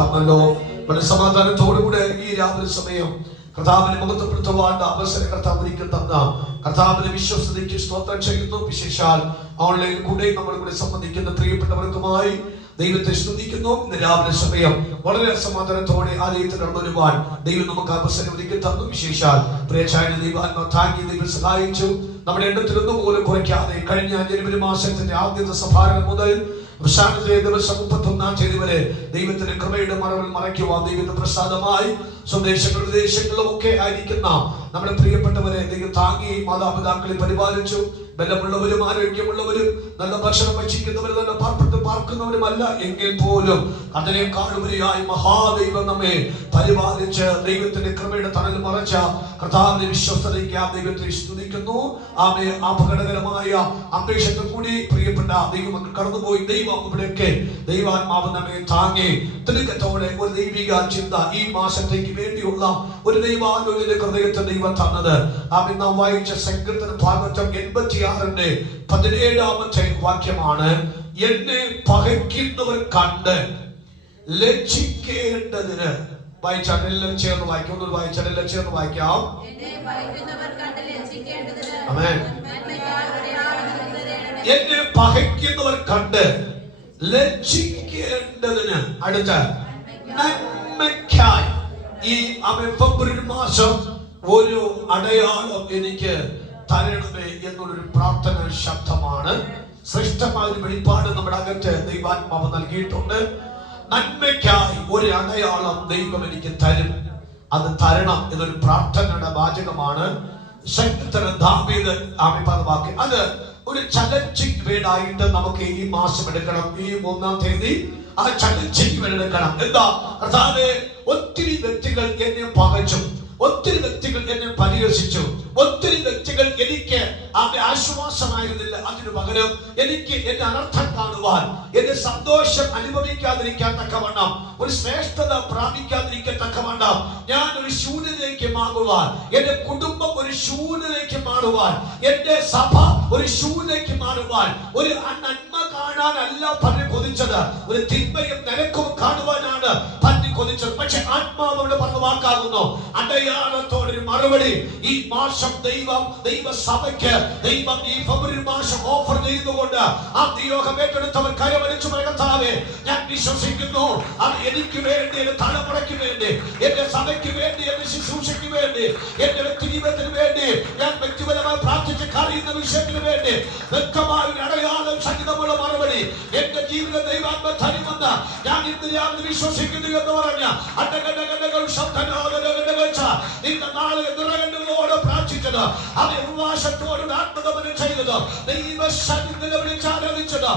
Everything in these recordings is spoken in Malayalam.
തന്നല്ലോ. വളരെ സമാധാനത്തോടുകൂടെ ഈ രാവിലെ സമയം കർത്താവിനെ മഹത്വപ്പെടുത്തുവാനുള്ള അവസരം കർത്താവ് ഒരുക്കി തന്ന കർത്താവിനെ വിശ്വസ്തതയ്ക്ക് സ്തോത്രം ചെയ്യുന്നു. വിശേഷാൽ ഓൺലൈൻ കൂടെ നമ്മൾ കൂടെ സംബന്ധിക്കുന്ന പ്രിയപ്പെട്ടവർക്കുമായി ദൈവത്തെ സ്തുതിക്കുന്നു. ഇന്ന് രാവിലെ സമയം വളരെ സമാധാനത്തോടെ ആലയത്തിൽ കടന്നു വരുവാൻ ദൈവം നമുക്ക് അവസരം ഒരുക്കി തന്നു. വിശേഷാൽ പ്രിയച്ചായ ദൈവാത്മാ താങ്ങി ദൈവം സഹായിച്ചു. നമ്മുടെ എണ്ണത്തിലൊന്നും പോലും കുറയ്ക്കാതെ കഴിഞ്ഞ ജനുവരി മാസത്തിന്റെ ആദ്യത്തെ സഭാരണം മുതൽ അവസാനത്തെ ദിവസം 31-ാം തീയതി വരെ ദൈവത്തിന്റെ കൃപയുടെ മറവിൽ മറയ്ക്കുവാൻ ദൈവത്തിന്റെ പ്രസാദമായി സ്വദേശങ്ങളും വിദേശങ്ങളിലും ഒക്കെ ആയിരിക്കുന്ന നമ്മുടെ പ്രിയപ്പെട്ടവരെ ദൈവം താങ്ങി മാതാപിതാക്കളെ പരിപാലിച്ചു. ബലമുള്ളവരും ആരോഗ്യമുള്ളവരും നല്ല ഭക്ഷണം ഭക്ഷിക്കുന്നവരും നല്ല പാർക്കുന്നവരുമല്ല എങ്കിൽ പോലും അതിനേക്കാൾ ഉപരിയായി മഹാദൈവം നമ്മെ പരിപാലിച്ച് ദൈവത്തിന്റെ കൃപയുടെ തണൽ മറച്ച കർത്താവിന്റെ വിശ്വസ്തതയ്ക്ക് ആ ദൈവത്തെ സ്തുതിക്കുന്നു. ആമേ അപകടകരമായ അന്തരീക്ഷത്തിൽ കൂടി പ്രിയപ്പെട്ട ദൈവം കടന്നുപോയി. ദൈവം ഇവിടെയൊക്കെ ദൈവാത്മാവ് നമ്മെ താങ്ങി തിടുക്കത്തോടെ ഒരു ദൈവിക ചിന്ത ഈ മാസത്തേക്ക് വേണ്ടിയുള്ള ഒരു ദൈവാലോചന ഹൃദയത്തെ ദൈവം തന്നത്. ആമേ നാം വായിച്ച സങ്കീർത്തന ഭാഗവതം 86-ന്റെ 17-ാമത്തെ വാക്യമാണ്. എന്നെ പകയ്ക്കുന്നവർ കണ്ട് ലജ്ജിക്കേണ്ടതിന്. വായിച്ചാൽ എല്ലാം ചേർന്ന് വായിക്കാം. ഒന്നും വായിച്ചാൽ എല്ലാം ചേർന്ന് വായിക്കാം. എന്നെ പകയ്ക്കുന്നവർ കണ്ട് ലജ്ജിക്കേണ്ടതിന്. അടുത്ത നന്മയ്ക്കായി ഈ ഫെബ്രുവരി മാസം ഒരു അടയാളം എനിക്ക് തരണമേ എന്നുള്ളൊരു പ്രാർത്ഥന ശബ്ദമാണ്. ശ്രേഷ്ഠമായ ഒരു വെളിപ്പാട് നമ്മുടെ അകത്ത് ദൈവാത്മാവ് നൽകിയിട്ടുണ്ട്. നന്മയ്ക്കായി ഒരു അടയാളം ദൈവം എനിക്ക് തരും, അത് തരണം എന്നൊരു പ്രാർത്ഥനയുടെ വാചകമാണ്. ദാവീദ് വാക്യം. അത് ഒരു ചലഞ്ചിങ് വേർഡായിട്ട് നമുക്ക് ഈ മാസം എടുക്കണം. ഈ 3-ാം തീയതി ആ ചലഞ്ചിങ് വേർഡ് എടുക്കണം. എന്താ കർത്താവേ, ഒത്തിരി വ്യക്തികൾ എന്നെ പകച്ചു, ഒത്തിരി വ്യക്തികൾ എന്നെ പരിഹസിച്ചു, ഒത്തിരി വ്യക്തികൾ എനിക്ക് ആശ്വാസമായിരുന്നില്ല. അതിനു പകരം എനിക്ക് എന്റെ അനർത്ഥം കാണുവാൻ, എന്റെ സന്തോഷം അനുഭവിക്കാതിരിക്കാൻ തക്കവണ്ണം, ഒരു ശ്രേഷ്ഠത പ്രാപിക്കാതിരിക്കാൻ തക്കവണ്ണം ഞാൻ ഒരു ശൂന്യതയിലേക്ക് മാറുവാൻ, എന്റെ കുടുംബം ഒരു ശൂന്യതയിലേക്ക് മാറുവാൻ, എന്റെ സഭ ഒരു ശൂന്യതയിലേക്ക് മാറുവാൻ, ഒരു നന്മ കാണാനല്ല പന്നി കൊതിച്ചത്, ഒരു തിന്മയും നിരക്കും കാണുവാനാണ് പന്നി കൊതിച്ചത്. പക്ഷെ ആത്മാവോട് പറഞ്ഞ വാക്കാകുന്നു അടയാളത്തോടൊരു മറുപടി ഈ മാസം ദൈവസഭയ്ക്ക് ദൈവം ഈ ഫെബ്രുവരി മാസം ഓഫർ ചെയ്തുകൊണ്ട് ആ നിയോഗം ഏറ്റെടുത്തവർ കരമടിച്ചു കർത്താവേ, ഞാൻ വിശ്വസിക്കുന്നു അത് എനിക്ക് വേണ്ടി, എന്റെ തലമുറയ്ക്ക് വേണ്ടി, എന്റെ സഭയ്ക്ക് വേണ്ടി, എന്റെ ശുശ്രൂഷയ്ക്ക് വേണ്ടി, എന്റെ വ്യക്തി ജീവിതത്തിന് വേണ്ടി, ഞാൻ വ്യക്തിപരമായി പ്രാർത്ഥിച്ച് അറിയുന്ന വിഷയത്തിന് വേണ്ടി വ്യക്തമായ ഒരു അടയാളം സഹിതമുള്ള മറുപടി എന്റെ ജീവിതം ദൈവാത്മ തരുമെന്ന് ഞാൻ ഇന്ന് രാവിലെ വിശ്വസിക്കുന്നു എന്ന് പറഞ്ഞ അണ്ടകണ്ടകൾ നാളെ നിറകണ്ടുകളോട് പ്രാർത്ഥിച്ചത്, അവൻ ഉപവാസത്തോട് ആത്മതപനം ചെയ്തത്, ദൈവസന്നിധിയിൽ വിളിച്ചാലോചിച്ചത്,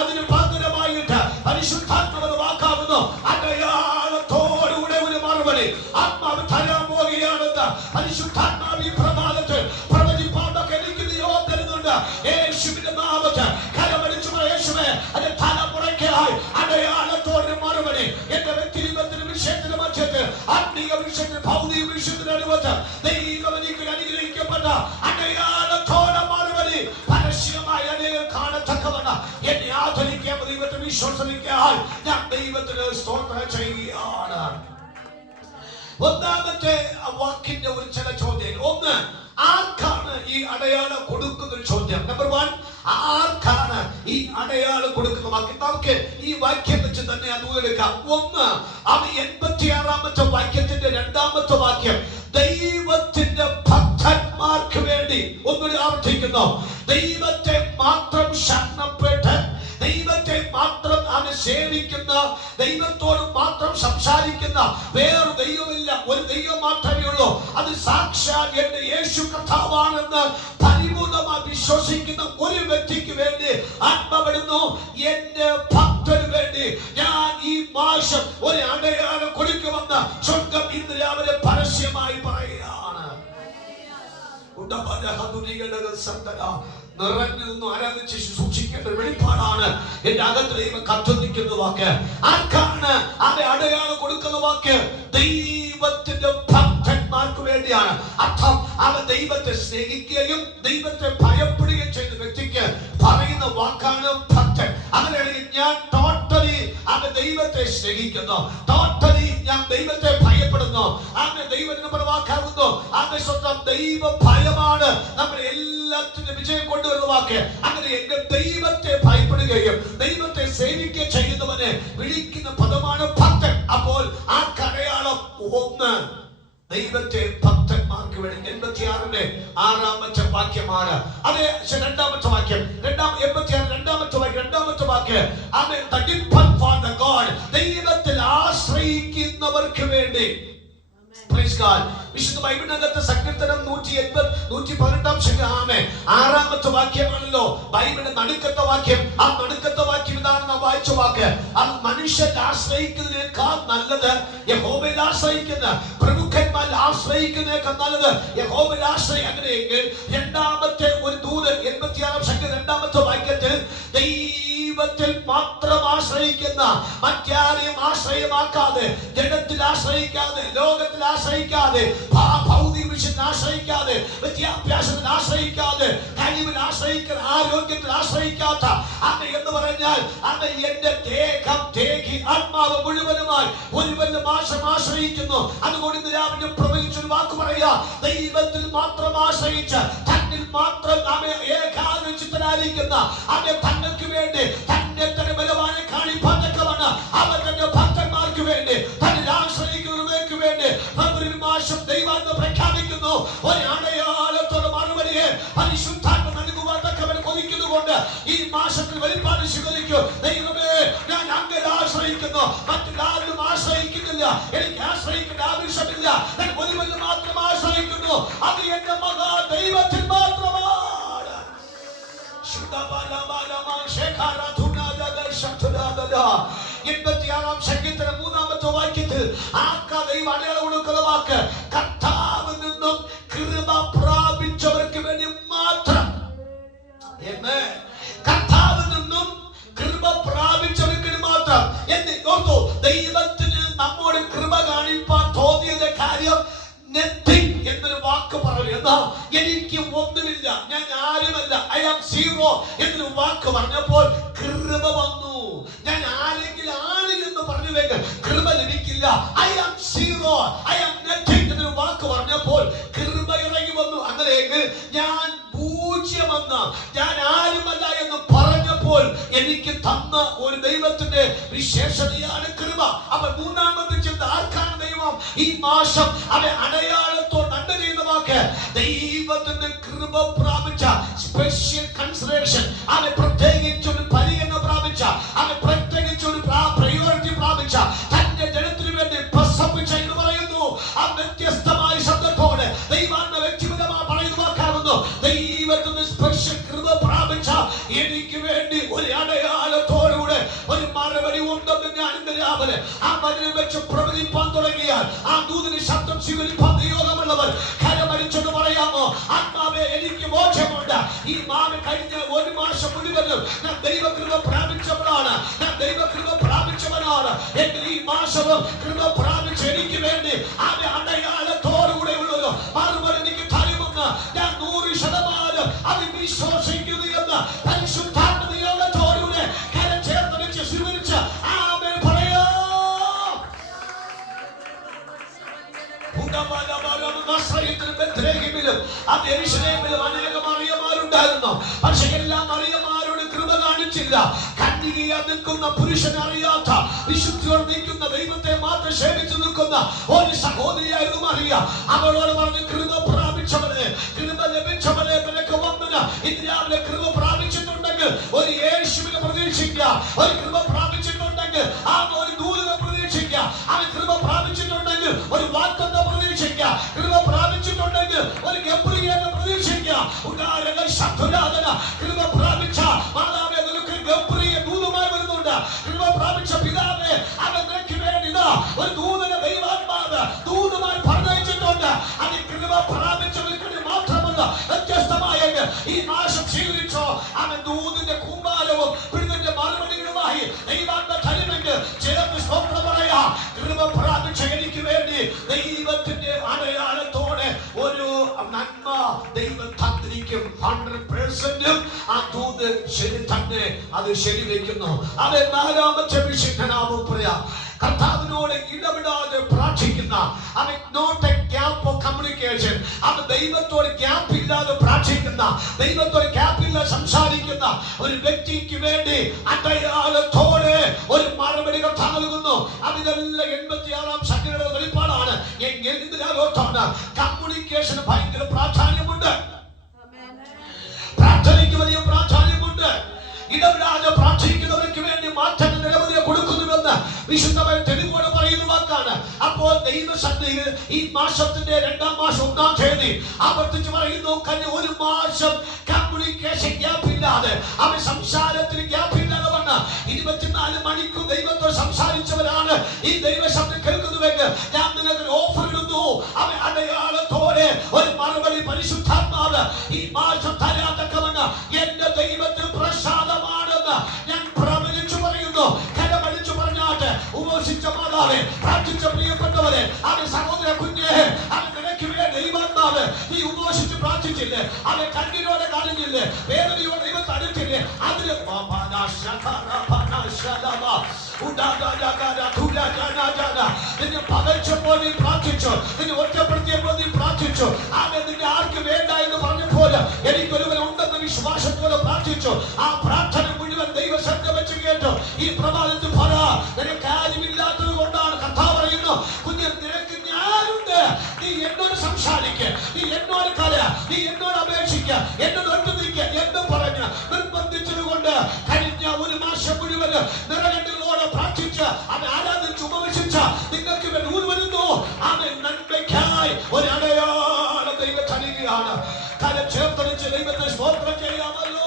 അതിന് പകരമായിട്ട് പരിശുദ്ധാത്മാവ് വാക്കാവുന്നു അടയാളത്തോടുകൂടെ ഒരു മറുപടി ആത്മാവ് തരാൻ പോകുകയാണെന്ന് പരിശുദ്ധാത്മാവ് ഈ പ്രഭാതത്തിൽ പ്രവചിപ്പാണ്ടൊക്കെ എനിക്ക് നിയോഗം തരുന്നുണ്ട്. യേശുവിന്റെ നാമത്തിൽ കരമടിച്ചു യേശുവേ, അതിന്റെ തലമുറയ്ക്കായി അടയാളത്തോടെ മറുപടി എന്റെ വ്യക്തി ജീവിതത്തിന്റെ വിഷയത്തിന്റെ മധ്യത്തിൽ, ആത്മീയ വിഷയത്തിൽ, ഭൗതിക വിഷയത്തിന്റെ അനുഭവത്തിൽ ദൈവം എനിക്ക് അനുഗ്രഹിക്കപ്പെട്ട അടയാളത്തോടെ മറുപടി പരസ്യമായി അനേകം കാണത്തക്കവണ്ണം എന്നെ ആധരിക്കാൻ ദൈവത്തെ വിശ്വസിക്കാൻ ഞാൻ ദൈവത്തിന് സ്തോത്രം ചെയ്യുകയാണ്. ഒന്നാമത്തെ വാക്കിന്റെ ഒരു ചില ചോദ്യം. ഒന്ന്, ആർക്കാണ് ഈ അടയാളം കൊടുക്കുന്ന ഒരു ചോദ്യം. നമ്പർ 1, ആർക്കാണ് ഈ അടയാളം കൊടുക്കുന്ന വാക്യം. നമുക്ക് ഈ വാക്യം വെച്ച് തന്നെ അത് എടുക്കാം. ഒന്ന്, അത് 86-ാമത്തെ വാക്യത്തിന്റെ 2-ാമത്തെ വാക്യം, ദൈവത്തിന്റെ ഭക്തന്മാർക്ക് വേണ്ടി. ഒന്നുകൂടി ആവർത്തിക്കുന്നു, ദൈവത്തെ മാത്രം ശരണപ്പെട്ട്, ദൈവത്തെ മാത്രം സേവിക്കുന്ന, ദൈവത്തോട് മാത്രം സംസാരിക്കുന്ന വേറൊരു ദൈവമില്ല, ഒരു ദൈവം മാത്രമേ ഉള്ളൂ. അത് സാക്ഷാൽ എന്റെ യേശു കർത്താവാണെന്ന് പരിപൂർണമായി വിശ്വസിക്കുന്ന ഒരു വ്യക്തിക്ക് വേണ്ടി ആത്മാവിടുന്നു. എന്റെ ഭക്തന് വേണ്ടി ഞാൻ ഈ മാസം ഒരു അടയാളം കൊടുക്കുമെന്ന് സ്വർഗ്ഗം ഇന്ന് രാവിലെ പരസ്യമായി പറയുകയാണ്. നിറഞ്ഞു നിന്ന് ആരാധിച്ച് സൂക്ഷിക്കേണ്ട വെളിപ്പാടാണ് എന്റെ അകത്ത് ദൈവം കത്തുനിൽക്കുന്ന വാക്ക്. ആർക്കാണ് അവരെ അടയാളം കൊടുക്കുന്ന വാക്ക്? ദൈവത്തിന്റെ ഭക്തന്മാർക്ക് വേണ്ടിയാണ്. അർത്ഥം അവൻ ദൈവത്തെ സ്നേഹിക്കുകയും ദൈവത്തെ ഭയപ്പെടുകയും ചെയ്യുന്ന വ്യക്തിക്ക് പറയുന്ന വാക്കാണ് ഭക്തൻ. അങ്ങനെയാണെങ്കിൽ ഞാൻ ടോട്ടലി അവൻ ദൈവത്തെ സ്നേഹിക്കുന്നു, ടോട്ടലി ഞാൻ ദൈവത്തെ ഭയപ്പെടുന്നു, അങ്ങനെ ദൈവത്തിന് പ്രവാക്കാവുന്നു. അങ്ങനെ സ്വന്തം ദൈവ ഭയമാണ് നമ്മുടെ എല്ലാത്തിനും വിജയം കൊണ്ടുവരുന്ന വാക്ക്. അങ്ങനെ എങ്കിൽ ദൈവത്തെ ഭയപ്പെടുകയും ദൈവത്തെ സേവിക്കുകയും ചെയ്യുന്നവനെ വിളിക്കുന്ന പദമാണ് ഭക്തൻ. അപ്പോൾ ആ അടയാളം ഒന്ന് ദൈവത്തെ ഭക്തന്മാർക്ക് വേണ്ടി. 86-ന്റെ 6-ാമത്തെ വാക്യമാണ് അതെ. രണ്ടാമത്തെ വാക്യം 86 രണ്ടാമത്തെ വാക്യം ദൈവത്തിൽ ആശ്രയിക്കുന്നവർക്ക് വേണ്ടി. വിശുദ്ധ ബൈബിളിനകത്ത് സങ്കീർത്തനം 118 6-ാമത്തെ വാക്യമാണല്ലോ ബൈബിളിന്റെ നടുക്കത്തെ വാക്യം. ആ നടുക്കത്തെ വാക്യം ഇതാണ് നാം വായിച്ച വാക്ക്. അത് മനുഷ്യൻ ആശ്രയിക്കുന്നതിനേക്കാൾ നല്ലത് യഹോവയിൽ ആശ്രയിക്കുന്ന, പ്രമുഖന്മാർ ആശ്രയിക്കുന്നതിനേക്കാൾ നല്ലത് യഹോവയിൽ ആശ്രയിക്കുക. അങ്ങനെയെങ്കിൽ രണ്ടാമത്തെ ഒരു ദൂതൻ 86-ാം സംഖ്യ 2-ാമത്തെ വാക്യത്തിൽ ദൈവത്തിൽ മാത്രം ആശ്രയിക്കുന്ന, മറ്റാരെയും ആശ്രയമാക്കാതെ, ജഡത്തിൽ ആശ്രയിക്കാതെ, ലോകത്തിൽ ആശ്രയിക്കാതെ, ഭൗതിക വിഷയത്തിൽ ആശ്രയിക്കാതെ, വിദ്യാഭ്യാസത്തിൽ ആശ്രയിക്കാതെ, കഴിവിൽ ആശ്രയിക്കാതെ, ആരോഗ്യത്തിൽ ആശ്രയിക്കാത്ത എന്ന് പറഞ്ഞാൽ എന്റെ ദേഹം, ദേഹി, ആത്മാവ് മുഴുവനുമായി ഒരുവന്റെ മാസം ആശ്രയിക്കുന്നു. അതുകൊണ്ട് ഇന്ന് രാവിലെ പ്രവചിച്ചൊരു വാക്ക് പറയാ, ദൈവത്തിൽ മാത്രം ആശ്രയിച്ച് തന്നിൽ മാത്രം ഏകാഗ്രചിത്തനായിരിക്കുന്ന തങ്ങൾക്ക് വേണ്ടി തന്നെ തന്നെ ബലവാനെ കാണിപ്പാതക്കമാണ് അവർ തന്റെ ഭക്തന്മാർക്ക് വേണ്ടി, തന്നെ ആശ്രയിക്കുന്നവർക്ക് വേണ്ടി മാസം ദൈവാത്മ പ്രഖ്യാപിക്കുന്നു. ഒരു അടയാളത്തോടെ മറുപടിയെ പരിശുദ്ധാത്മ നൽകുവാൻ കൊതിക്കുന്നുകൊണ്ട് ഈ മാസത്തിൽ വെളിപ്പാട് സ്വീകരിക്കും. ദൈവമേ, ഞാൻ അങ്ങനെ ആശ്രയിക്കുന്നു, മറ്റൊരാരും ആശ്രയിക്കുന്നില്ല, എനിക്ക് ആശ്രയിക്കേണ്ട ആവശ്യമില്ല, ഞാൻ ഒരുവന് മാത്രം ആശ്രയിക്കുന്നു, അത് എന്റെ മഹാ ദൈവത്തിൽ മാത്രമാണ്. 86-ാം സംഖ്യത്തിലെ 3-ാമത്തെ വാക്യത്തിൽ ആർക്കാ ദൈവം അടയാളം കൊടുക്കുന്ന വാക്ക്? കർത്താവിൽ നിന്നും കൃപ പ്രാപിച്ചവർക്ക് വേണ്ടി മാത്രം. കർത്താവിൽ നിന്നും കൃപ പ്രാപിച്ചവർക്ക് മാത്രം എന്ന് ഓർത്തു. ദൈവത്തിന് നമ്മോട് കൃപ കാണിപ്പാൻ തോന്നിയത് കാര്യം എന്നൊരു വാക്ക് പറഞ്ഞു. എന്നാ എനിക്ക് ഒന്നുമില്ല, ഞാൻ ആരുമല്ല, ഐ ആം സീറോ എന്നൊരു വാക്ക് പറഞ്ഞപ്പോൾ കൃപ വന്നു. ഞാൻ ആരെങ്കിലും ആണ് എന്ന് പറഞ്ഞു വേഗ കൃപ ലഭിക്കില്ല. I am zero, I am nothing എന്നൊരു വാക്ക് പറഞ്ഞപ്പോൾ കൃപ ഇറങ്ങി വന്നു. അങ്ങനെയെങ്കിൽ ഞാൻ പൂജ്യമെന്ന്, ഞാൻ ആരുമല്ല എന്ന് പറഞ്ഞപ്പോൾ എനിക്ക് തന്ന ഒരു ദൈവത്തിന്റെ വിശേഷതയാണ് കൃപ. അപ്പൊ മൂന്നാമത്തെ ചിന്ത, ആർക്കാണ് ദൈവം ഈ മാസം അടയാളത്തോട് നന്ദി ചെയ്യുന്ന വാക്ക്? ദൈവത്തിന്റെ കൃപ പ്രാപിച്ച സ്പെഷ്യൽ കൺസിഡറേഷൻ, പ്രത്യേകിച്ച് ഒരു പരിഗണന പ്രാപിച്ച, പ്രത്യേകിച്ച് ഒരു പ്രയോറിറ്റി പ്രാപിച്ച, തന്റെ ജനത്തിനു വേണ്ടി പ്രസവിച്ച എന്ന് പറയുന്നു. ആ വ്യത്യസ്തമായ ശബ്ദത്തോടെ ദൈവാന്റെ വ്യക്തിപരമായി പറയുന്ന വാക്കാകുന്നു. ദൈവത്തിന് സ്പെഷ്യൽ കൃപ പ്രാപിച്ച എനിക്ക് വേണ്ടി ഒരു അടയാളത്തോടുകൂടെ ഒരു മറുപടി ഉണ്ടെന്ന് ഞാൻ ഇന്ന് രാവിലെ ആ മരുന്ന് വെച്ച് പ്രവചിപ്പാൻ തുടങ്ങിയാൽ ആ ദൂതിന് ശബ്ദം സ്വീകരിപ്പാൻ നിയോഗമുള്ളവർ കരമരിച്ചെന്ന് പറയാമോ? ആത്മാവേ, എനിക്ക് മോക്ഷമുണ്ട്. ഈ കഴിഞ്ഞ ഒരു മാസം മുഴുവനും ഞാൻ ദൈവകൃപ പ്രാപിച്ചവനാണ്, ഞാൻ ദൈവകൃപ പ്രാപിച്ചവനാണ്. എങ്കിൽ ഈ മാസവും കൃപ പ്രാപിച്ച് എനിക്ക് വേണ്ടി അടയാളത്തോടുകൂടെ ഉള്ളൊരു മറുപടി എനിക്ക് തരുമെന്ന് ഞാൻ 100% അത് വിശ്വസിക്കുന്നു എന്ന് പരിശുദ്ധാത്മ നിയോഗത്തോടുകൂടെ കരം ചേർത്ത് സ്വീകരിച്ച് ആമേൻ പറയാം. അനേകം മറിയമാരുണ്ടായിരുന്നു, പക്ഷെ എല്ലാ മറിയമാരോട് കൃപ കാണിച്ചില്ല. കന്യകയാ നിൽക്കുന്ന പുരുഷനെ അറിയാത്ത, വിശുദ്ധിയോട് നിൽക്കുന്ന, ദൈവത്തെ മാത്രം സേവിച്ചു നിൽക്കുന്ന ഒരു സഹോദരിയായിരുന്നു മറിയ. അവളോട് പറഞ്ഞു, കൃപ പ്രാപിച്ചവനെ, കൃപ ലഭിച്ചവനെ നിനക്ക് വന്ദന. ഇന്ന് രാവിലെ കൃപ പ്രാപിച്ചിട്ടുണ്ടെങ്കിൽ ഒരു യേശുവിനെ പ്രതീക്ഷിക്കുക. ഒരു കൃപ പ്രാപിച്ചിട്ടുണ്ടെങ്കിൽ ആ ഒരു ദൂതനെ പ്രതീക്ഷിക്കുക. അവൻ കൃപ പ്രാപിച്ചിട്ടുണ്ടെങ്കിൽ ഒരു വാഗ്ദത്തം പ്രതീക്ഷിക്കുക. കൃപ പ്രാപിച്ചിട്ടുണ്ടെങ്കിൽ ഒരു ഗബ്രിയേലിനെ പ്രതീക്ഷിക്കുക. ഉദാഹരണങ്ങൾ ശത്രുരാധന കൃപ പ്രാപിച്ച മാതാവേ, നിനക്ക് ഗബ്രിയേൽ ദൂതമായി വരുന്നുണ്ട്. കൃപ പ്രാപിച്ച പിതാവേ, അവൻ നിനക്ക് വേണ്ടി ഒരു ദൂതനെ ദൈവാത്മാവ് ദൂതമായി പറഞ്ഞയച്ചിട്ടുണ്ട്. അത് കൃപ പ്രാപിച്ചവർക്ക് മാത്രമല്ല, വ്യത്യസ്തമായ ഈ മാസം സ്വീകരിച്ചോ അവൻ ദൂതിന്റെ കൂമ്പാരവും പിടിന്റെ മറുപടികളുമായി ദൈവാത്മ തരുമെങ്കിൽ ചേർന്ന് സ്തോത്രം പറയാ. കൃപ പ്രാപിച്ച എനിക്ക് വേണ്ടി ദൈവത്തിന്റെ അടയാളത്തോടെ ഒരു നന്മ ദൈവം തന്നിരിക്കും. 100% ആ ദൂത് ശരി തന്നെ, അത് ശരിവെക്കുന്നു. അവൻ നാലാമത്തെ വിശുദ്ധനാമം പറയാ, കർത്താവിനോട് ഇടപെടാതെ പ്രാർത്ഥിക്കുന്ന, അവൻ not a gap of communication, അവൻ ദൈവത്തോട് ഗ്യാപ്പ് ഇല്ലാതെ പ്രാർത്ഥിക്കുന്ന, ദൈവത്തോട് ഗ്യാപ്പ് ഇല്ലാതെ സംസാരിക്കുന്ന ഒരു വ്യക്തിക്ക് വേണ്ടി അടയാളത്തോടെ ഒരു മറുപടി കർത്താവ് നൽകുന്നു. ഇതെല്ലാം 86-ാം സംഖ്യയുടെ വെളിപ്പാടാണ്. ഇതിനകത്താണ് കമ്മ്യൂണിക്കേഷന് ഭയങ്കര പ്രാധാന്യമുണ്ട്, പ്രാർത്ഥനയ്ക്ക് വലിയ പ്രാധാന്യമുണ്ട്. ഇടപെടാതെ പ്രാർത്ഥിക്കുന്നവർക്ക് വേണ്ടി മാറ്റങ്ങൾ നിരവധി കൊടുക്കുന്നുവെന്ന് വിശുദ്ധമായ തെളിവോടെ പറയുന്ന വാക്കാണ്. അപ്പോൾ ദൈവസന്നിധിയിൽ ഈ മാസത്തിന്റെ 2-ാം മാസം 1-ാം തീയതി ആവർത്തിച്ച് പറയുന്നു, കഴിഞ്ഞ ഒരു മാസം കമ്മ്യൂണിക്കേഷൻ ഗ്യാപ്പ് ഇല്ലാതെ, അവൻ സംസാരത്തിന് ഗ്യാപ്പ് ഇല്ലാതെ വന്ന 24 മണിക്കൂർ ദൈവത്തോട് സംസാരിച്ചവരാണ് ഈ ദൈവശബ്ദം കേൾക്കുന്നുവെങ്കിൽ ഞാൻ നിങ്ങൾക്ക് ഓഫർ ഇടുന്നു. അവൻ അടയാളത്തോടെ ഒരു മറുപടി പരിശുദ്ധാത്മാവ് ഈ മാസം തരാത്തക്കവണ്ണം എന്റെ ദൈവത്തിന് പ്രസാദമാണെന്ന് ഞാൻ പ്രവചിച്ചു പറയുന്നു. കരമടിച്ചു പറഞ്ഞാട്ട് ഉപവസിച്ച മാതാവേ, പ്രാർത്ഥിച്ച പ്രിയപ്പെട്ടവരെ, അവൻ സഹോദര കുഞ്ഞേ, അവൻ നിനക്ക് വേണ്ടി ദൈവാത്മാവ് നീ ഉപവസിച്ച് പ്രാർത്ഥിച്ചില്ലേ, അവൻ കണ്ണീരോടെ കാണുന്നില്ലേ, വേദനയോടെ ദൈവത്തെ അടുത്തില്ലേ, അതിന് നിന്നെ പകച്ചപ്പോൾ നീ പ്രാർത്ഥിച്ചു, നിന്നെ ഒറ്റപ്പെടുത്തിയപ്പോൾ നീ പ്രാർത്ഥിച്ചു, അവൻ നിന്നെ ആർക്ക് വേണ്ട എന്ന് പറഞ്ഞപ്പോൾ എനിക്കൊരുവൻ ഉണ്ടെന്ന വിശ്വാസത്തോടെ പ്രാർത്ഥിച്ചു. ആ പ്രാർത്ഥന മുഴുവൻ ദൈവശബ്ദം വെച്ച് കേട്ടു. ഈ പ്രഭാതത്തിൽ പറ, നിനക്ക് കാര്യമില്ലാത്തത് കൊണ്ടാണ് കർത്താവ് പറയുന്നു, കുഞ്ഞ് നിനക്ക് ഞാനുണ്ട്, നീ എന്നോട് സംസാരിക്ക, നീ എന്നോട് കല, നീ എന്നോട് അപേക്ഷിക്ക, എന്നോട് ഒട്ടുനിൽക്ക എന്ന് പറഞ്ഞ് നിർബന്ധിച്ചത് കൊണ്ട് കഴിഞ്ഞ ഒരു മാസം മുഴുവൻ നിറകണ്ടുകളോടെ പ്രാർത്ഥിച്ച് അവൻ ആരാധിച്ച് ഉപവസിച്ച നിങ്ങൾക്ക് ഊർ വരുന്നു. അവൻ നന്മയ്ക്കായി ഒരു അടയാളം ദൈവം തരികയാണ്. കരം ചേർത്തടിച്ച് ദൈവത്തെ സ്തോത്രം ചെയ്യാമല്ലോ.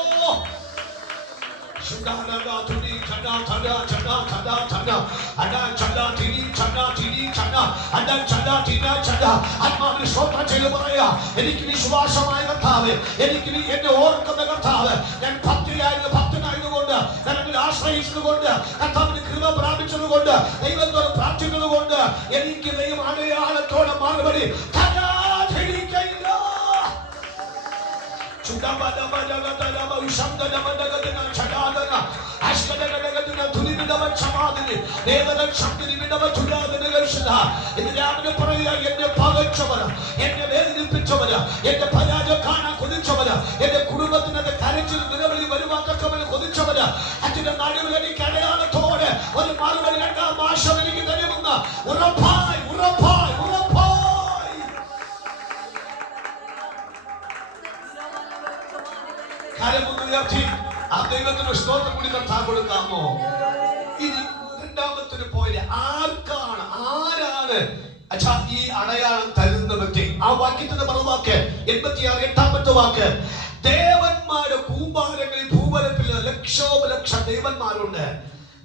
എനിക്ക് വിശ്വാസമായ കർത്താവ്, എനിക്ക് എന്നെ ഓർക്കുന്ന കർത്താവ്, ഞാൻ ഭക്തനായതുകൊണ്ട്, ഞാൻ ആശ്രയിച്ചതുകൊണ്ട്, കർത്താവിന് കൃപ പ്രാപിച്ചതുകൊണ്ട്, ദൈവത്തോട് പ്രാർത്ഥിക്കുന്നതുകൊണ്ട് എനിക്ക് ദൈവം അടയാളത്തോടെ മറുപടി തരാതിരിക്കയില്ല. എന്നെ പകച്ചവര്, എന്നെ വേദനിപ്പിച്ചവര്, എന്റെ പരാജയം കാണാൻ കൊതിച്ചവര്, എന്റെ കുടുംബത്തിന് കരച്ചിൽ നിലവിളി വരുവാത്തവര് കൊതിച്ചവര്, അതിന്റെ നടുവിൽ എനിക്ക് അടയാളത്തോടെ ഒരു മറുപടി 2-ാം മാസം എനിക്ക് തരുമെന്ന് ഉറപ്പായി ഉറപ്പായി ഉറപ്പായി കാര്യമൊന്നുയർത്തി ആ ദൈവത്തിന് സ്തോത്രം കൂടി കർത്താൻ കൊടുക്കാമോ? ഇനി 2-ാമത്തെ പോയിന്റ്, ആരാണ് ഈ അടയാളം തരുന്ന വ്യക്തി? ആ വാക്യത്തിന്റെ മറുവാക്ക് 86 8-ാമത്തെ വാക്ക്, ദേവന്മാരുടെ കൂമ്പാരങ്ങളിൽ ഭൂപരപ്പിൽ ലക്ഷോപലക്ഷം ദേവന്മാരുണ്ട്,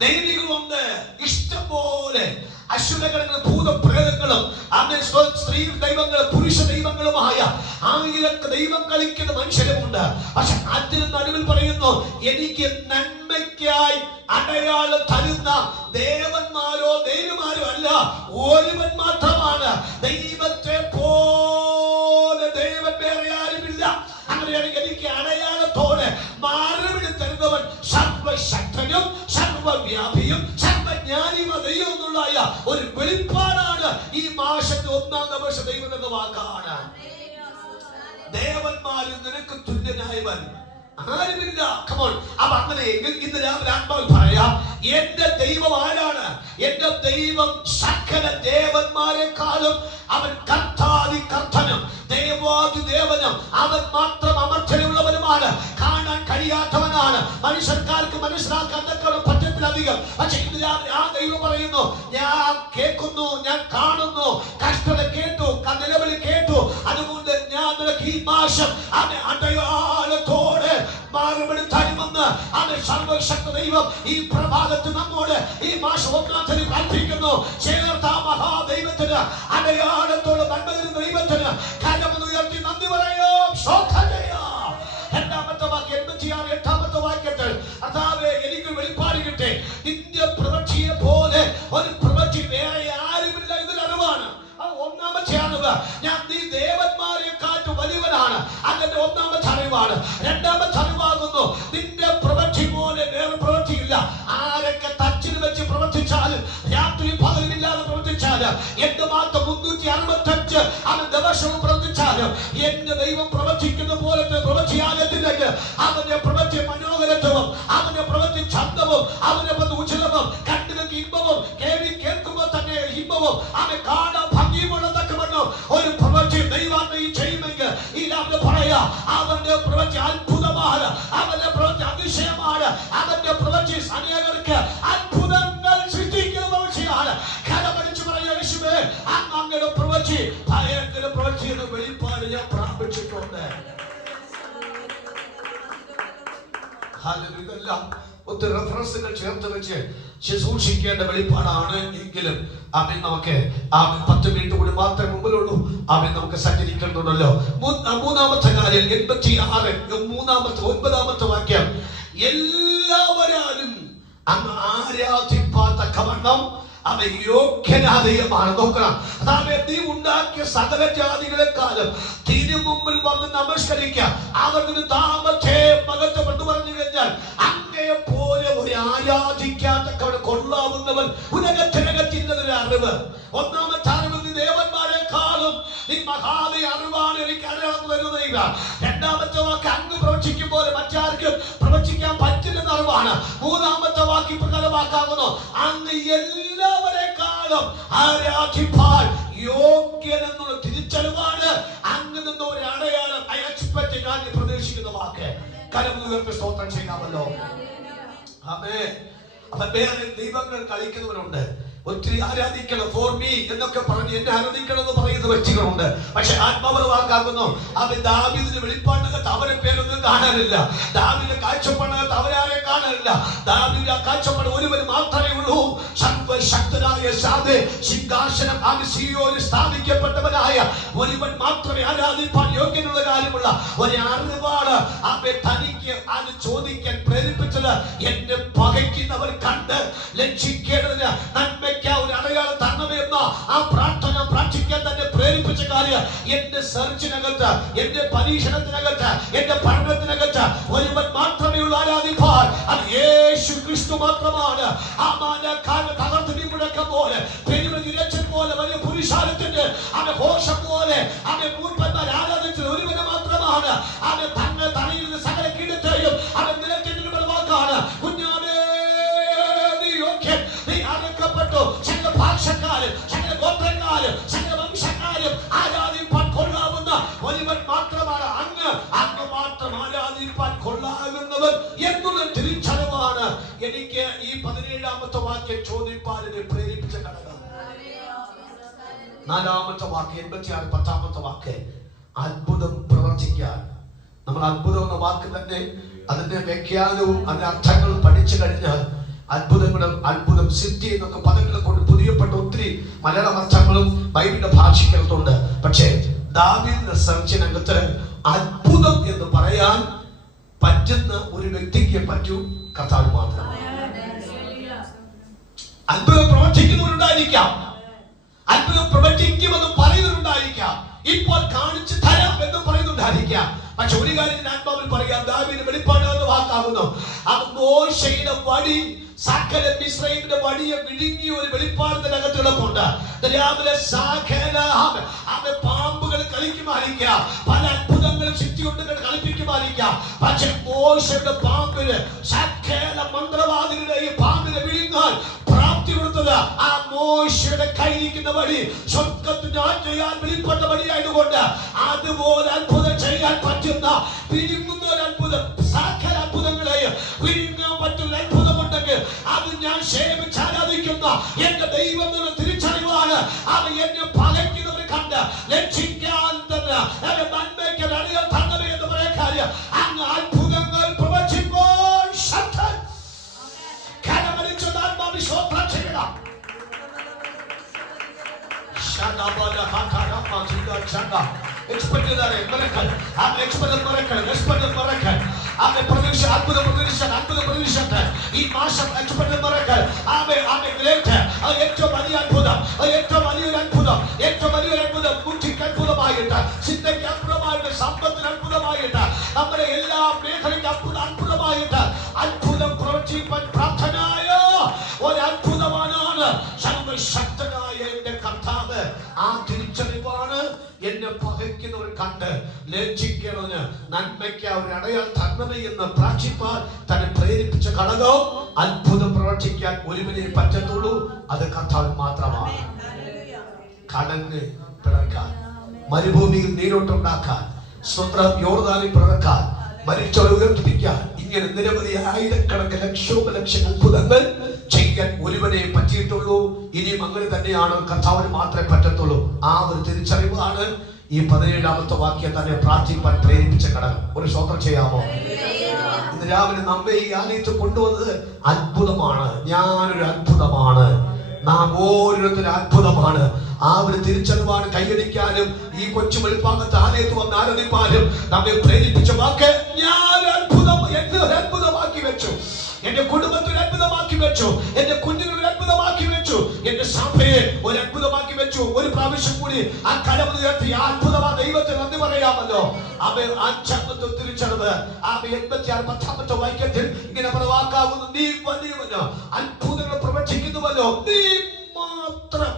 ദൈവികളുണ്ട്, ഇഷ്ടംപോലെ അശ്വരഗണങ്ങളും ഭൂതപ്രേതങ്ങളും സ്ത്രീ ദൈവങ്ങൾ പുരുഷ ദൈവങ്ങളുമായ 1000 ദൈവം കളിക്കുന്ന മനുഷ്യരുമുണ്ട്. പക്ഷെ അതിന് നടുവിൽ പറയുന്നു, എനിക്ക് നന്മയ്ക്കായി അടയാളം തരുന്ന ദേവന്മാരോ ദൈവമാരോ അല്ല, ഒരുവൻ മാത്രമാണ്. ദൈവത്തെ പോലെ ദൈവം വേറെ ആരുമില്ല. അങ്ങനെയാണെങ്കിൽ എനിക്ക് അടയാളത്തോടെ മറുപടി തരുന്നവൻ സർവശക്തനും സർവവ്യാപിയും സർവജ്ഞാനിയും ദൈവം എന്നുള്ള ഒരു വെളിപ്പാടാണ് ഈ മാസത്തെ 1-ാം ദിവസം ദൈവം എന്ന വാക്കാണ്. ദേവന്മാരിൽ നിനക്ക് തുല്യനായവൻ ആരുമില്ല. അപ്പൊ അങ്ങനെയെങ്കിൽ ഇന്ന് രാവിലെ ആത്മാവിൽ പറയാം, എന്റെ ദൈവം ആരാണ്? എന്റെ ദൈവം സകല ദേവന്മാരെക്കാളും അവൻ കർത്താതി കർത്തനും ദേവാതി ദേവനും, അവൻ മാത്രം അമർച്ചയുള്ളവനുമാണ്, കാണാൻ കഴിയാത്തവനാണ്, മനുഷ്യർക്കാർക്ക് മനസ്സിലാക്കാൻ പറ്റത്തിലധികം. പക്ഷെ ഇന്ന് രാവിലെ ആ ദൈവം പറയുന്നു, ഞാൻ കേൾക്കുന്നു, ഞാൻ കാണുന്നു, കഷ്ടത കേട്ടു, നിലവിളി കേട്ടു, അതുകൊണ്ട് ഞാൻ നിനക്ക് ഈ മാസം അടയാളത്തോടെ മറുപടി തരുമെന്ന് അവൻ സർവശക്ത ദൈവം ഈ പ്രഭാതത്തിൽ നമ്മോട് ഈ മാസം 1-ാം തീയതി പ്രാർത്ഥിക്കുന്നു. ചേർത്ത മഹാദൈവത്തിന്, അടയാളത്തോടെ നന്മ തരുന്ന ദൈവത്തിന് കരമുയർത്തി നന്ദി പറയാം, സ്തോത്രം ചെയ്യാം. 2-ാമത്തെ വാക്യം 86 8-ാമത്തെ വാക്യത്തിൽ, കർത്താവേ എനിക്ക് വെളിപ്പാട് കിട്ടെ, നിന്റെ പ്രവൃത്തിയെ പോലെ ഒരു പ്രവൃത്തി വേറെ ആരുമില്ല, ഇതിൽ അറിവാണ്. 1-ാമത്തെ അറിവ്, ഞാൻ നീ ദേവന്മാരെ കാട്ടു വലിയവനാണ്. അതിന്റെ 1-ാമത്തെ അറിവ് അറിവാണ്. രണ്ടാമത്തെ അറിവാകുന്നു നിന്റെ പ്രവൃത്തി പോലെ വേറെ പ്രവൃത്തിയില്ല. ആരൊക്കെ തച്ചിന് വെച്ച് പ്രവർത്തിച്ചാലും രാത്രി പകലില്ലാതെ പ്രവർത്തിച്ചാലും എന്തുമാത്രം 365 അവൻ ദിവസവും പ്രവർത്തിച്ചാലും എന്റെ ദൈവം പ്രവർത്തിക്കുന്ന പോലത്തെ പ്രവൃത്തിയാകത്തില്ലെങ്കിൽ അവന്റെ പ്രവൃത്തി മനോഹരത്വവും അവന്റെ പ്രവൃത്തി ചന്തവും അവന്റെ ഉചിതവും കണ്ണുകൾക്ക് ഇമ്പവും കേൾക്കുമ്പോൾ തന്നെ ഇമ്പവും അവൻ കാണാൻ ഭംഗിയുമുള്ള തക്കവണ്ണം ഒരു പ്രവൃത്തി ദൈവാത്മ ചെയ്യുമെങ്കിൽ ഈ രാവിലെ പറയാ അവന്റെ പ്രവൃത്തി അത്ഭുതമാണ്, അവന്റെ പ്രവൃത്തി അതിശയമാണ്, അവന്റെ പ്രവൃത്തി അനേകർക്ക് അത്ഭുതങ്ങൾ സൃഷ്ടിക്കുന്ന പ്രവൃത്തിയാണ്. കരമടിച്ചു പറയുക യേശുവേ അങ്ങയുടെ പ്രവൃത്തി ഭയങ്കര പ്രവൃത്തി എന്ന് വെളിപ്പാട് ഞാൻ പ്രാപിച്ചിട്ടുണ്ട്. ഇതെല്ലാം ഒത്തിരി റെഫറൻസുകൾ ചേർത്ത് വെച്ച് ശുശ്രൂഷിക്കേണ്ട വെളിപ്പാടാണ്. എങ്കിലും ആമേൻ നമുക്ക് 10 മിനിറ്റ് കൂടി മാത്രമേ മുമ്പിലുള്ളൂ. ആമേൻ നമുക്ക് സഞ്ചരിക്കുന്നുണ്ടല്ലോ. മൂന്നാമത്തെ കാര്യം 86 9 വാക്യം, എല്ലാവരും അങ്ങ് ആരാധിപ്പാത്തക്കവണ്ണം അവൻ യോഗ്യനാദയമാണ്. നോക്കണം, അതായത് നീ ഉണ്ടാക്കിയ സകല ജാതികളെക്കാളും തിരു മുമ്പിൽ വന്ന് നമസ്കരിക്കാം. അവർക്ക് താമത്തെ മകത്വം പറഞ്ഞു കഴിഞ്ഞാൽ അങ്ങയെ പോലെ ഒരു ആരാധിക്കാത്തക്കവൻ കൊള്ളാവുന്നവൻ ഉലകത്തിനകത്തിന്നതൊരു അറിവ്. ഒന്നാമത്തെ അറിവ് നീ ദേവന്മാരെക്കാളും നീ മഹാദയ അറിവാണ് എനിക്ക് അറിയാമെന്ന് വരുന്നതില്ല. രണ്ടാമത്തെ വാക്ക് അങ്ങ് പ്രവചിക്കും പോലെ മറ്റാർക്കും പ്രവചിക്കാൻ പറ്റില്ലെന്ന അറിവാണ്. മൂന്നാമത്തെ വാക്ക് ഇപ്രകാരം വാക്കാകുന്നു, അങ്ങ് എല്ലാവരെക്കാളും ആരാധിപ്പാൻ യോഗ്യനെന്നുള്ള തിരിച്ചറിവാണ്. അങ്ങ് നിന്ന് ഒരു അടയാളം എക്സ്പെക്ട് ഞാൻ പ്രതീക്ഷിക്കുന്ന വാക്ക് കരമുയർത്തി സ്തോത്രം ചെയ്യാമല്ലോ. ആമേൻ. അപ്പൊ വേറെ ദൈവങ്ങൾ കളിക്കുന്നവരുണ്ട്, ഒത്തിരി ആരാധിക്കണം ഫോർ മീ എന്നൊക്കെ പറഞ്ഞ് എന്നെ ആരാധിക്കണം എന്ന് പറയുന്ന വ്യക്തികളുണ്ട്. പക്ഷെ ആത്മാവ് വാക്കാകുന്നു അവൻ ദാവീദിന്റെ വെളിപ്പാടിനകത്ത് അവരെ പേരൊന്നും കാണാനില്ല. ദാവീദിന്റെ കാഴ്ചപ്പാടിനകത്ത് അവരാരെ കാണാനില്ല. ദാവീദിന്റെ കാഴ്ചപ്പാട് ഒരുവൻ മാത്രമേ ഉള്ളൂ, സർവശക്തനായ സിംഹാസനം സിയോനിൽ സ്ഥാപിക്കപ്പെട്ടവനായ ഒരുവൻ മാത്രമേ ആരാധിപ്പാൻ യോഗ്യനുള്ള കാര്യമുള്ള ഒരു അറിവാണ് അവൻ തനിക്ക് അത് ചോദിക്കാൻ പ്രേരിപ്പിച്ചത്. എന്നെ പകയ്ക്കുന്നവർ കണ്ട് ലജ്ജിക്കേണ്ടതിന് നന്മയ്ക്ക് ഒരു അടയാളം തരണമെന്ന ആ പ്രാർത്ഥന പ്രാർത്ഥിക്കാൻ തന്നെ പ്രേരിപ്പിച്ച കാര്യം എന്റെ സെർച്ചിനകത്ത്, എന്റെ പരീക്ഷണത്തിനകത്ത്, എന്റെ പഠനത്തിനകത്ത് ഒരുവൻ മാത്രമേ ഉള്ളൂ ആരാധിപ്പാൻ, അത് യേശു ക്രിസ്തു മാത്രമാണ്. ആ തകർത്തി മുഴക്കം പോലെ പെരുമതിരച്ചൻ പോലെ വലിയ പുരുഷാരത്തിന്റെ അവന്റെ ഘോഷം പോലെ അവന്റെ മൂർപ്പന്മാർ ആരാധിച്ചത് ഒരുവനെ മാത്രമാണ്. അവൻ തന്നെ തടയുന്ന സകല കീഴത്തെയും അവൻ നിലത്തിനുള്ള വാക്കാണ്, കുഞ്ഞാനേ നീ യോഗ്യൻ, നീ അടക്കപ്പെട്ടു. സകല ഭാഷക്കാരും സകല ഗോത്രക്കാരും സകല വംശക്കാരും ആരാധിപ്പാൻ കൊള്ളാവുന്ന ഒരുവൻ മാത്രമാണ്. അങ്ങ് മാത്രം ആരാധിപ്പാൻ കൊള്ളാകുന്നവൻ എന്നുള്ള തിരിച്ചറിവാണ് എനിക്ക് ഈ 17ാമത്തെ വാക്യം ചോദിപ്പാലിനെ പ്രേരിപ്പിച്ച ഘടകം. 4ാമത്തെ വാക്യം 86 10ാമത്തെ വാക്യം, അത്ഭുതം പ്രവർത്തിക്കാൻ. നമ്മൾ അത്ഭുതം എന്ന വാക്ക് തന്നെ അതിന്റെ വ്യാഖ്യാനവും അതിന്റെ അർത്ഥങ്ങളും പഠിച്ചു കഴിഞ്ഞാൽ അത്ഭുതം സിദ്ധി എന്നൊക്കെ പദങ്ങളെ കൊണ്ട് പുതിയപ്പെട്ട ഒത്തിരി മലയാള അർത്ഥങ്ങളും ബൈബിളിന്റെ ഭാഷയ്ക്കകത്തുണ്ട്. പക്ഷേ ദാവീദിന്റെ സെർച്ചിനകത്ത് അത്ഭുതം എന്ന് പറയാൻ പറ്റുന്ന ഒരു വ്യക്തിക്ക് പറ്റൂ, കർത്താവ് മാത്രം. അത്ഭുതം പ്രവർത്തിക്കുന്നവരുണ്ടായിരിക്കാം, അത്ഭുതം പ്രവർത്തിക്കുമെന്ന് പറയുന്നവരുണ്ടായിരിക്കാം, ഇപ്പോൾ കാണിച്ചു തരാം എന്ന് പറയുന്നുണ്ടായിരിക്കാം. പക്ഷെ ഒരു കാര്യം ആത്മാവിൽ പറയാം, ദാവീദിന്റെ വെളിപ്പാട് എന്ന് വാക്കാകുന്നു മോശയുടെ വടി സകല മിസ്രയീമിന്റെ വടിയെ വിഴുങ്ങിയ ഒരു വെളിപ്പാടത്തിനകത്ത് കിടപ്പുണ്ട്. രാവിലെ സകല പാമ്പുകൾ കളിക്കുമായിരിക്കാം, പല അത്ഭുതങ്ങളും ശക്തി കൊണ്ട് കളിപ്പിക്കുമായിരിക്കാം. പക്ഷെ മോശയുടെ പാമ്പിന് സകല മന്ത്രവാദികളുടെയും പാമ്പിനെ വിഴുങ്ങാൻ പ്രാപ്തി കൊടുത്തത് ആ മോശയുടെ കയ്യിരിക്കുന്ന വടി സ്വർഗ്ഗത്തിന് ചെയ്യാൻ വെളിപ്പെട്ട വടിയായതുകൊണ്ട് അതുപോലെ അത്ഭുതം ചെയ്യാൻ പറ്റുന്ന വിഴുങ്ങുന്ന ഒരു അത്ഭുതം, സകല അത്ഭുതങ്ങളെയും വിഴുങ്ങാൻ പറ്റുന്ന അത്ഭുതമുണ്ടെങ്കിൽ അത് ഞാൻ സേവിച്ച് ആരാധിക്കുന്ന എന്റെ ദൈവം എന്നുള്ള തിരിച്ചറിവാണ്. അവൻ എന്നെ പകയ്ക്കുന്നവരെ കണ്ട് ലക്ഷിക്കാൻ തന്നെ നന്മയ്ക്ക് അടികൾ തന്നവേ എന്ന് പറയാൻ കാര്യം അങ്ങ് അത്ഭുതങ്ങൾ പ്രവചിപ്പോൾ ശക്തൻ കരമരിച്ചതാത്മാവി സ്വപ്നം ചെയ്യണം. ഈ മാസം ഏറ്റവും വലിയ അത്ഭുതം, ഏറ്റവും വലിയൊരു അത്ഭുതം, ഏറ്റവും വലിയൊരു അത്ഭുതം, ബുദ്ധിക്ക് അത്ഭുതമായിട്ട്, ചിന്തയ്ക്ക് അത്ഭുതമായിട്ട്, സമ്പത്തിന് അത്ഭുതമായിട്ട്, നമ്മുടെ ആ തിരിച്ചറിവാണ് എന്നെ പകയ്ക്കുന്നവർ കണ്ട് ലജ്ജിക്കണമെന്ന് നന്മയ്ക്ക് ഒരു അടയാളം തരണമേ എന്ന് പ്രാർത്ഥിപ്പാൻ തന്നെ പ്രേരിപ്പിച്ച ഘടകം. അത്ഭുതം പ്രവർത്തിക്കാൻ ഒരുവനെ പറ്റത്തുള്ളൂ, അത് കർത്താവ് മാത്രമാണ്. കടലിനെ പിളർക്കാൻ, മരുഭൂമിയിൽ നീരോട്ടുണ്ടാക്കാൻ, സ്വന്തം യോർദാനിൽ പിളർക്കാൻ, മരിച്ചവരെ ഉയർത്തിപ്പിക്കാൻ, ഇങ്ങനെ നിരവധി ആയിരക്കണക്കിന് ലക്ഷം അത്ഭുതങ്ങൾ ചെയ്യാൻ ഒരുവനെ പറ്റിയിട്ടുള്ളൂ. ഇനിയും അങ്ങനെ തന്നെയാണ്, കർത്താവിന് മാത്രമേ പറ്റത്തുള്ളൂ. ആ ഒരു തിരിച്ചറിവാണ് ഈ 17ാമത്തെ വാക്യം തന്നെ പ്രാർത്ഥിപ്പാൻ പ്രേരിപ്പിച്ച ഘടകം. ഒരു സ്തോത്രം ചെയ്യാമോ? ഇന്ന് രാവിലെ നമ്മെ ഈ ആലയത്തിൽ കൊണ്ടുവന്നത് അത്ഭുതമാണ്. ഞാനൊരു അത്ഭുതമാണ്, നാം ഓരോരുത്തരും അത്ഭുതമാണ്. ആ ഒരു തിരിച്ചറിവാണ് കൈയടിക്കാനും ഈ കൊച്ചു വെളിപ്പാകത്ത് ആലയത്ത് വന്ന് ആരാധിപ്പാനും നമ്മെ പ്രേരിപ്പിച്ച വാക്ക്. ഞാൻ അത്ഭുതം, എന്നെ ഒരു അത്ഭുതമാക്കി വെച്ചു, എന്റെ കുടുംബത്തെ ഒരു അത്ഭുതമാക്കി വെച്ചു, എന്റെ കുഞ്ഞുങ്ങളെ ഒരു അത്ഭുതമാക്കി വെച്ചു, എന്റെ സഭയെ ഒരു അത്ഭുതമാക്കി വെച്ചു. ഒരു പ്രാവശ്യം കൂടി ആ കടമ ഉയർത്തി ആ അത്ഭുതമാ ദൈവത്തിന് നന്ദി പറയാമല്ലോ. അവൻ 5ാമത്തെ തിരിച്ചറിവ്, ആ 86 വാക്യത്തിൽ ഇങ്ങനെ വാക്കാവുന്നു, നീ വലിയവനോ, അത്ഭുതങ്ങൾ പ്രവചിക്കുന്നുവല്ലോ, നീ മാത്രം.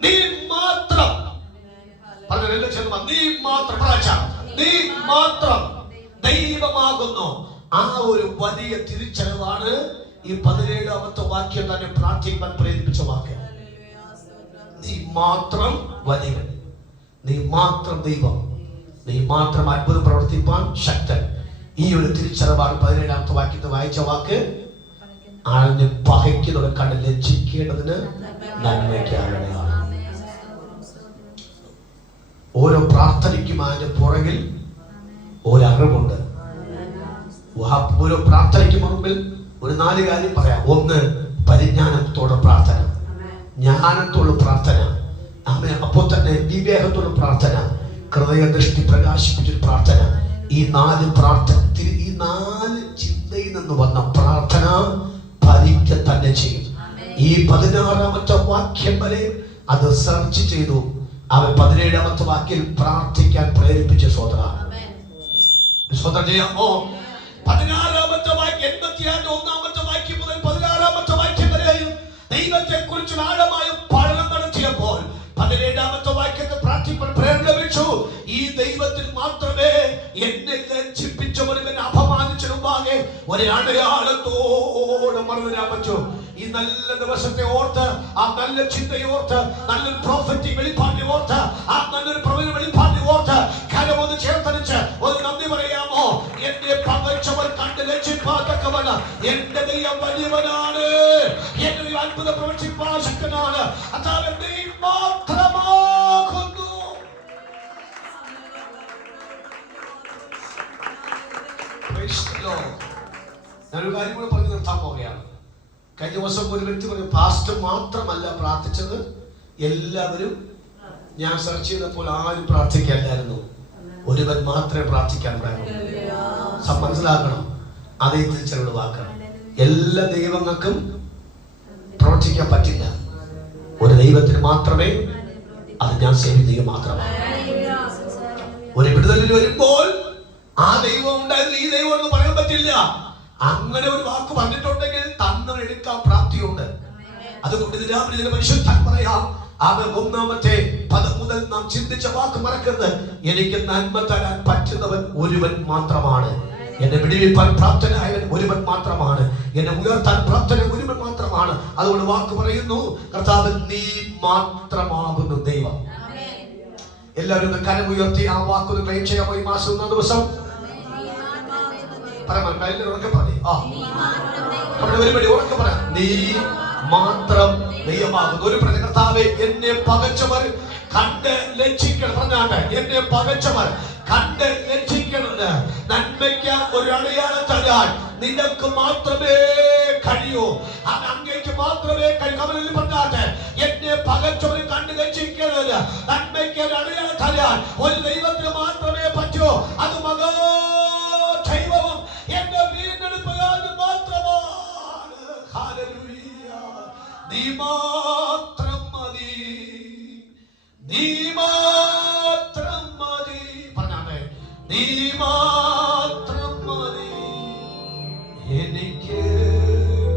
നീ മാത്രം നീ മാത്രം നീ മാത്രം ദൈവമാകുന്നു. ആ ഒരു വലിയ തിരിച്ചറിവാണ് ഈ 17ാമത്തെ വാക്യം തന്നെ പ്രാർത്ഥിക്കാൻ പ്രേരിപ്പിച്ച വാക്യം. നീ മാത്രം വലിയവൻ, നീ മാത്രം ദൈവം, നീ മാത്രം അത്ഭുതം പ്രവർത്തിപ്പാൻ ശക്തൻ. ഈ ഒരു തിരിച്ചറിവാണ് 17ാമത്തെ വാക്യത്തെ വായിച്ച വാക്ക്. ആളിനെ പകയ്ക്കുന്നവരെ കണ്ട് ലജ്ജിക്കേണ്ടതിന് നന്മയ്ക്കാണ്. ഓരോ പ്രാർത്ഥനയ്ക്കും അതിന്റെ പുറകിൽ ഒരറിവുണ്ട്. ഓരോ പ്രാർത്ഥനയ്ക്ക് മുമ്പിൽ ഒരു 4 കാര്യം പറയാം. ഒന്ന്, പരിജ്ഞാനത്തോടെ പ്രാർത്ഥന, ജ്ഞാനത്തോട് പ്രാർത്ഥന, അപ്പോൾ തന്നെ വിവേകത്തോട് പ്രാർത്ഥന, ഹൃദയദൃഷ്ടി പ്രകാശിപ്പിച്ചൊരു പ്രാർത്ഥന. ഈ 4 ചിന്തയിൽ നിന്ന് വന്ന പ്രാർത്ഥന ഫലിക്കുക തന്നെ ചെയ്യും. ഈ 16ാമത്തെ വാക്യം വരെ അത് സെർച്ച് ചെയ്തു. അവൻ 17ാമത്തെ വാക്യം പ്രാർത്ഥിക്കാൻ പ്രേരിപ്പിച്ച സ്വതന്ത്രം ചെയ്യാമോ? 16ാമത്തെ വാക്യം 81ാമത്തെ വാക്യം മുതൽ 16ാമത്തെ വാക്യം വരെയും ദൈവത്തെ കുറിച്ച് ആഴമായ പഠനം നടത്തിയപ്പോൾ 17ാമത്തെ വാക്യത്തെ പ്രാർത്ഥിക്കാൻ പ്രേരണ ലഭിച്ചു. ഈ ദൈവത്തിന് മാത്രമേ എന്നെ ലജ്ജിപ്പിച്ചവരും എന്നെ അപമാനിച്ചതുമാകെ ഒരു അടയാളത്തോടെ മറന്നുതരാൻ പറ്റൂ. ഈ നല്ല ദിവസത്തെ ഓർത്ത്, ആ നല്ല ചിന്തയെ ഓർത്ത്, നല്ലൊരു പ്രോഫറ്റിക് വെളിപ്പാടിനെ ഓർത്ത്, ആ നല്ലൊരു പ്രവചന വെളിപ്പാടിനെ ഓർത്ത് കരമൊന്ന് ചേർത്തടിച്ച് ഒരു നന്ദി പറയാമോ? എന്നെ പകച്ചവർ കണ്ട് ലജ്ജിപ്പാത്തക്കവന് എന്റെ ദൈവം വലിയവനാണ്, എന്റെ അത്ഭുത പ്രവചിപ്പാൻ ശക്തനാണ്. അതാണ് ദൈവം മാത്രമാകുന്നു. ഞാനൊരു കാര്യം കൂടെ പറഞ്ഞു നിർത്താൻ പോവുകയാണ്. കഴിഞ്ഞ ദിവസം ഒരു വ്യക്തി പറഞ്ഞു, പാസ്റ്റർ മാത്രമല്ല പ്രാർത്ഥിച്ചത്, എല്ലാവരും. ഞാൻ സെർച്ച് ചെയ്തപ്പോൾ ആരും പ്രാർത്ഥിക്കാനില്ലായിരുന്നു, ഒരുവൻ മാത്രമേ പ്രാർത്ഥിക്കാൻ പറയാമൂ. മനസ്സിലാക്കണം, അതേ തിരിച്ചറിവാക്കണം. എല്ലാ ദൈവങ്ങൾക്കും പ്രവർത്തിക്കാൻ പറ്റില്ല, ഒരു ദൈവത്തിന് മാത്രമേ. അത് ഞാൻ സേവിക്കുക മാത്രമാണ്. ഒരു വിടുതലിൽ വരുമ്പോൾ ആ ദൈവം ഉണ്ടായിരുന്നു, ഈ ദൈവം എന്ന് പറയാൻ പറ്റില്ല. അങ്ങനെ ഒരു വാക്ക് പറഞ്ഞിട്ടുണ്ടെങ്കിൽ തന്നെ എടുക്കാൻ പ്രാപ്തിയുണ്ട്. അതുകൊണ്ട് പരിശുദ്ധൻ പറയാം, അവൻ 1ാമത്തെ പദം മുതൽ നാം ചിന്തിച്ച വാക്ക് മറക്കരുത്. എനിക്ക് നന്മ തരാൻ പറ്റുന്നവൻ ഒരുവൻ മാത്രമാണ്, എന്നെ വിടുവിപ്പാൻ പ്രാപ്തനായവൻ ഒരുവൻ മാത്രമാണ്, എന്നെ ഉയർത്താൻ പ്രാപ്തനായ ഒരുവൻ മാത്രമാണ്. അതുകൊണ്ട് വാക്ക് പറയുന്നു, കർത്താവ് നീ മാത്രമാകുന്നു ദൈവം. എല്ലാവരും കരമുയർത്തി ആ വാക്കൊന്ന് ക്ലെയിം ചെയ്യാമോ? ഈ മാസം 1 ദിവസം നീ മാത്രം ദൈവമാകുന്നു. ഒരു കർത്താവേ, എന്നെ പകച്ചവർ കണ്ട് ലജ്ജിക്കണം. പറഞ്ഞാട്ടെ, എന്നെ പകച്ചവർ കണ്ട് ലജ്ജിക്കണമെന്ന് നന്മയ്ക്ക് ഒരു അടയാളം തരാൻ നിനക്ക് മാത്രമേ കഴിയൂ. അങ്ങേക്ക് മാത്രമേ കഴിയൂ. പറഞ്ഞാട്ടെ, എന്നെ പകച്ചവർ കണ്ട് ലജ്ജിക്കണമെന്ന് നന്മയ്ക്ക് ഒരു അടയാളം തരാൻ ഒരു ദൈവത്തിന് മാത്രമേ പറ്റൂ. അത് മകോ ദൈവവും എന്റെ വീണ്ടെടുപ്പുകാരനും മാത്രമാണ്. ഹല്ലേലൂയ. നീ മാത്രം മതി, നീ മാത്രം മതി. പറഞ്ഞാട്ടെ, നീ